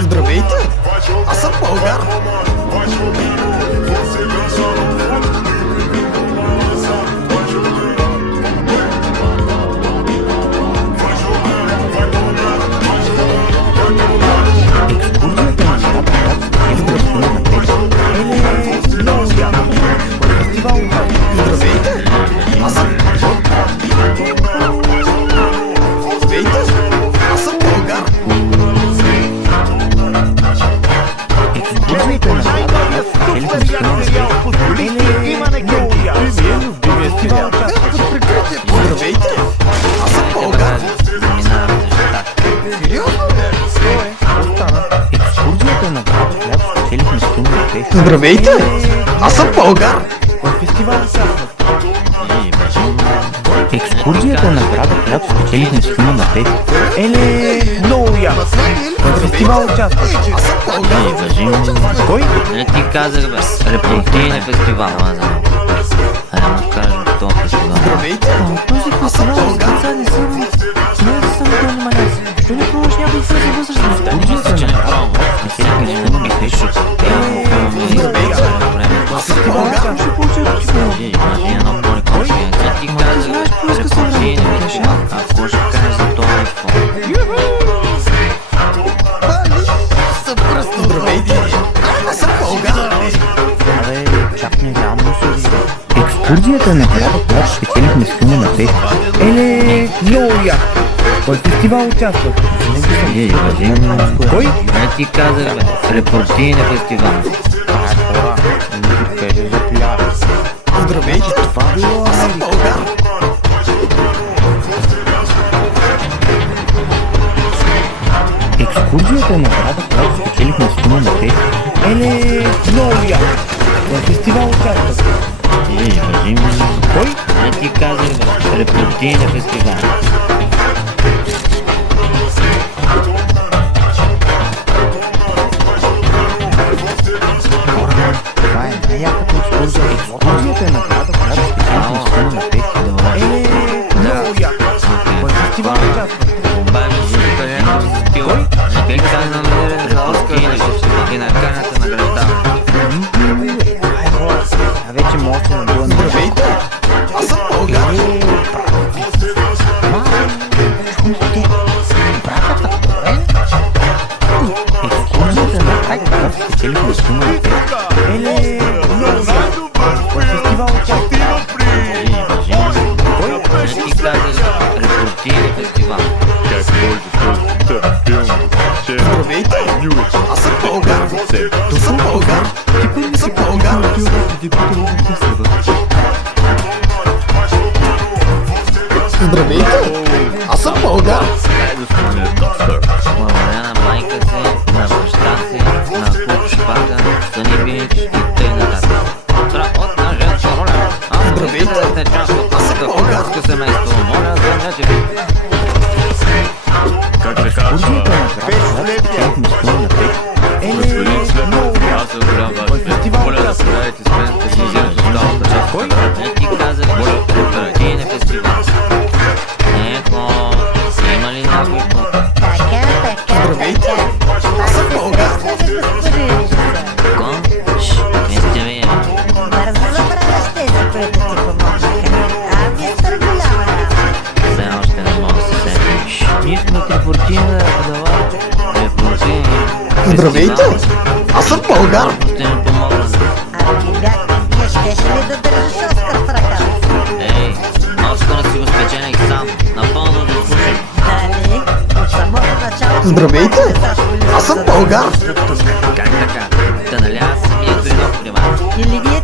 Здравейте! Аз съм Българ! Здравейте! Аз съм... Здравейте! Аз съм Българ! Здравейте! Аз съм Българ! Здравейте! Аз съм Българ! Екскурзията на града, която спечелихме с филма на Петя. Много яко! В фестивал участвах. Аз съм Българ! Кой? Не ти казах, бе. Репортиране фестивал, аз знам. Айде му кажем в този фестивал. Здравейте! Този Аз съм фестивал Българ! деца не съм... Не съм по-немаляс. Що не пробваш някой филм за възрастни? Мисля, че не пробвам. Не си кажи, не ми пишу. Здравейте! Аз съм Българ! Ще получа Едно по-никой. Не ти казах, репортиране фестивал. Ако ще кажеш за този iPhone. Здравейте! Аз съм Българ! Абе, чак нереално се вижда. Екскурзията на града, която спечелихме с филма на Петя. Много яко! В фестивал участвах. Кой? Не ти казах, бе. Репортиране фестивал. Здравейте! Аз съм Българ! Екскурзията на града, която спечелихме с филма на Петя. Много яко! В фестивал участвах. Кой? Не ти казах, бе. Репортиране фестивал. Това е най-яката екскурзия. Екскурзията на града, която спечелихме с филма на Петя. Много яко! В фестивал участвах. Обави си, където си спил. Не ти казвам, намерен за Оскар и на каната на града. А вече може да не било нещо. Здравейте! Аз съм Българ! Екскурзията на града, която спечелихме с филма на Петя. В фестивал участвах. Не ти казах, репортиране фестивал. Здравейте! Аз съм Българ! Аз съм Българ! Аз съм Българ! Здравейте! Аз съм Българ! Благодаря на майка си, на баща си, на клуб Шпага, Съни Бич и тъй нататък. Страхотна женска роля. Здравейте! Сте част от Аз съм нашето Българ! българско семейство. Моля, звънете ви. Как се казва? Спечелихме с филма на Петя. Господин Слепов, аз съм голям ваш фен. Моля да се правите с мен, да си вземете останалата част. Кой? Не ти казах, репортиране фестивал. Ехо, има ли някой път? Здравейте! Аз съм Българ! Ко? Не сте вие. Бързо забравяш тези, които ти помогнаха. А мистер голяма работа. Все още не мога да се сетиш. Ние сме от репортиране, давай. Репортиране. Здравейте! Аз съм Българ! Ще ми помогна. Ако ни бяхме ние, щеше ли да държиш Оскар в ръката си? Ей, Оскара си го спечелих сам. Напълно заслужен. Дали? От самото начало... Здравейте! Аз съм Българ! Как така? Та нали аз самия дойдох при вас? Или ние